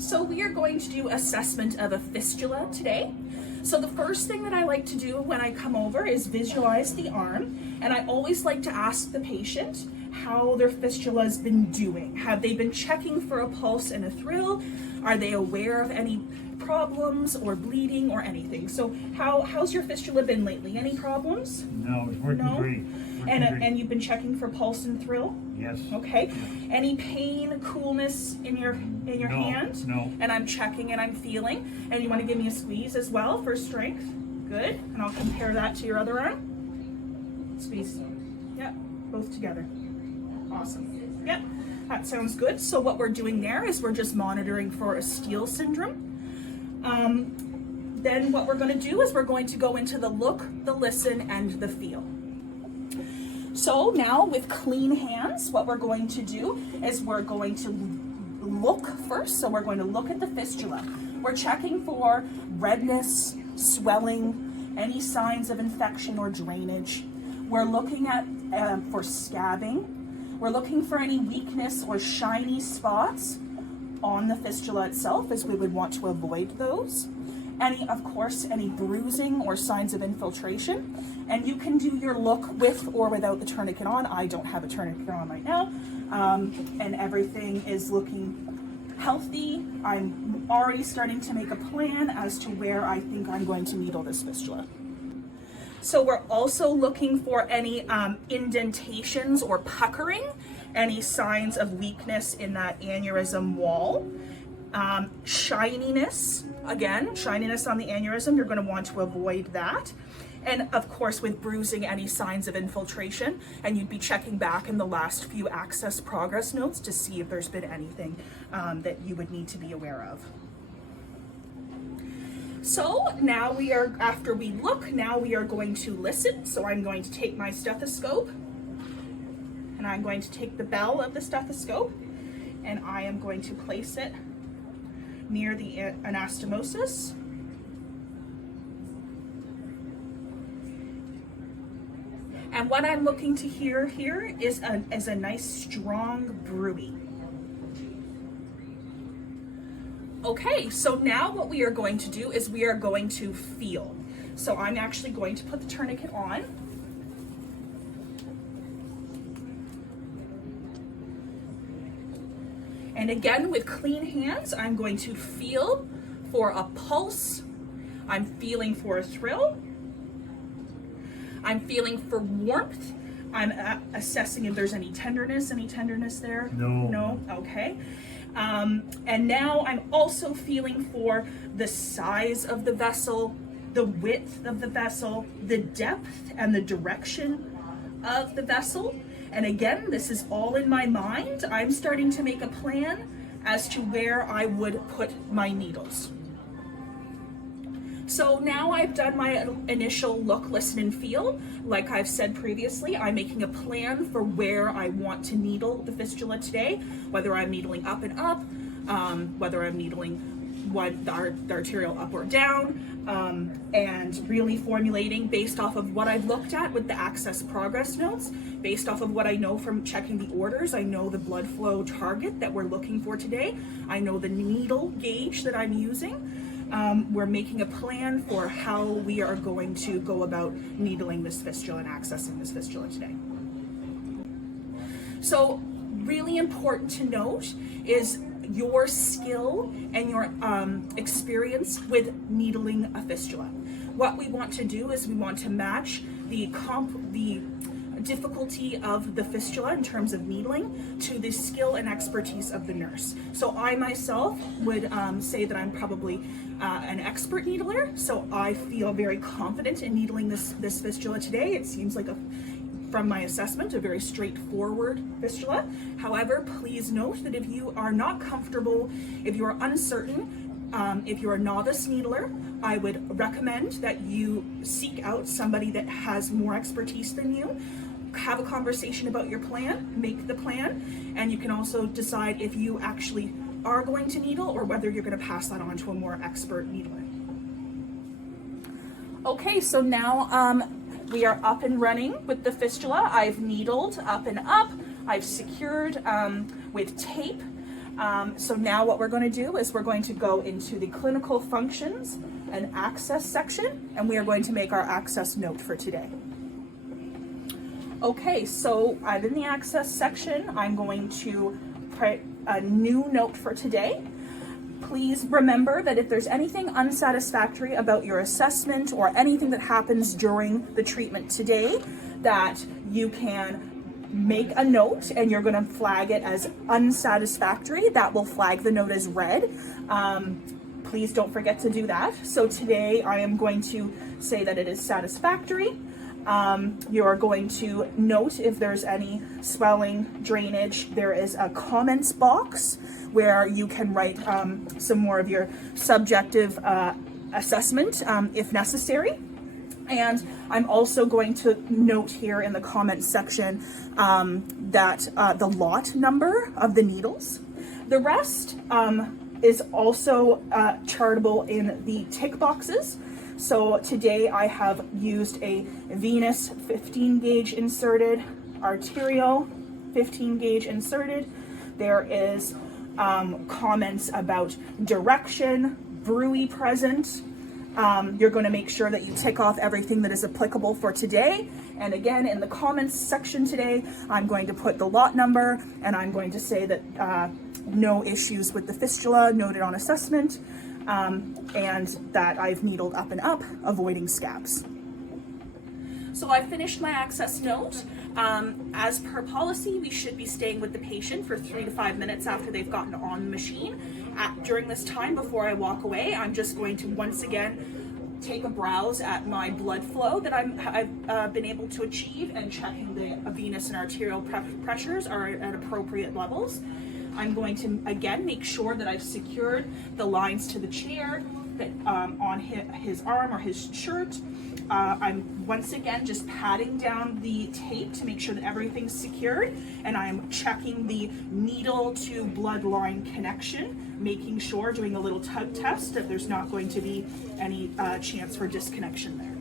So we are going to do assessment of a fistula today. So the first thing that I like to do when I come over is visualize the arm, and I always like to ask the patient how their fistula has been doing. Have they been checking for a pulse and a thrill? Are they aware of any problems or bleeding or anything? So how's your fistula been lately? Any problems? No, it's working great. And you've been checking for pulse and thrill? Yes. Okay. Any pain, coolness in your hand? No. And I'm checking and I'm feeling. And you want to give me a squeeze as well for strength? Good. And I'll compare that to your other arm. Squeeze. Yep. Both together. Awesome. Yep. That sounds good. So what we're doing there is we're just monitoring for a Steele syndrome. Then what we're going to do is we're going to go into the look, the listen, and the feel. So now with clean hands, what we're going to do is we're going to look first. So we're going to look at the fistula. We're checking for redness, swelling, any signs of infection or drainage. We're looking at for scabbing. We're looking for any weakness or shiny spots on the fistula itself, as we would want to avoid those. Of course, any bruising or signs of infiltration. And you can do your look with or without the tourniquet on. I don't have a tourniquet on right now. And everything is looking healthy. I'm already starting to make a plan as to where I think I'm going to needle this fistula. So we're also looking for any indentations or puckering, any signs of weakness in that aneurysm wall. Shininess, again, shininess on the aneurysm, you're going to want to avoid that. And of course, with bruising, any signs of infiltration, and you'd be checking back in the last few access progress notes to see if there's been anything that you would need to be aware of. So now after we look, now we are going to listen. So I'm going to take my stethoscope, and I'm going to take the bell of the stethoscope, and I am going to place it near the anastomosis. And what I'm looking to hear here is a nice strong bruit. Okay, so now what we are going to do is we are going to feel. So I'm actually going to put the tourniquet on. And again, with clean hands, I'm going to feel for a pulse. I'm feeling for a thrill. I'm feeling for warmth. I'm assessing if there's any tenderness there. No, okay. And now I'm also feeling for the size of the vessel, the width of the vessel, the depth and the direction of the vessel. And again, this is all in my mind. I'm starting to make a plan as to where I would put my needles. So now I've done my initial look, listen, and feel. Like I've said previously, I'm making a plan for where I want to needle the fistula today, whether I'm needling up and up, whether I'm needling the arterial up or down, and really formulating based off of what I've looked at with the access progress notes, based off of what I know from checking the orders. I know the blood flow target that we're looking for today. I know the needle gauge that I'm using. We're making a plan for how we are going to go about needling this fistula and accessing this fistula today. So really important to note is your skill and your experience with needling a fistula. What we want to do is we want to match the difficulty of the fistula in terms of needling to the skill and expertise of the nurse. So I myself would say that I'm probably an expert needler, so I feel very confident in needling this fistula today. It seems like from my assessment, a very straightforward fistula. However, please note that if you are not comfortable, if you are uncertain, if you're a novice needler, I would recommend that you seek out somebody that has more expertise than you. Have a conversation about your plan, make the plan, and you can also decide if you actually are going to needle or whether you're going to pass that on to a more expert needler. Okay, so now we are up and running with the fistula. I've needled up and up. I've secured with tape. So now what we're going to do is we're going to go into the clinical functions and access section, and we are going to make our access note for today. Okay, so I'm in the access section. I'm going to write a new note for today. Please remember that if there's anything unsatisfactory about your assessment or anything that happens during the treatment today, that you can make a note and you're going to flag it as unsatisfactory. That will flag the note as red. Please don't forget to do that. So today I am going to say that it is satisfactory. You are going to note if there's any swelling, drainage. There is a comments box where you can write some more of your subjective assessment if necessary. And I'm also going to note here in the comments section that the lot number of the needles. The rest is also chartable in the tick boxes. So today I have used a venous 15 gauge inserted, arterial 15 gauge inserted. There is comments about direction, bruit present. You're going to make sure that you tick off everything that is applicable for today. And again, in the comments section today, I'm going to put the lot number, and I'm going to say that no issues with the fistula noted on assessment, and that I've needled up and up, avoiding scabs. So I finished my access note. As per policy, we should be staying with the patient for 3 to 5 minutes after they've gotten on the machine. During this time, before I walk away, I'm just going to once again take a browse at my blood flow that I've been able to achieve, and checking the venous and arterial pressures are at appropriate levels. I'm going to again make sure that I've secured the lines to the chair that on his arm or his shirt. I'm once again just patting down the tape to make sure that everything's secured, and I'm checking the needle to blood line connection, making sure, doing a little tug test, that there's not going to be any chance for disconnection there.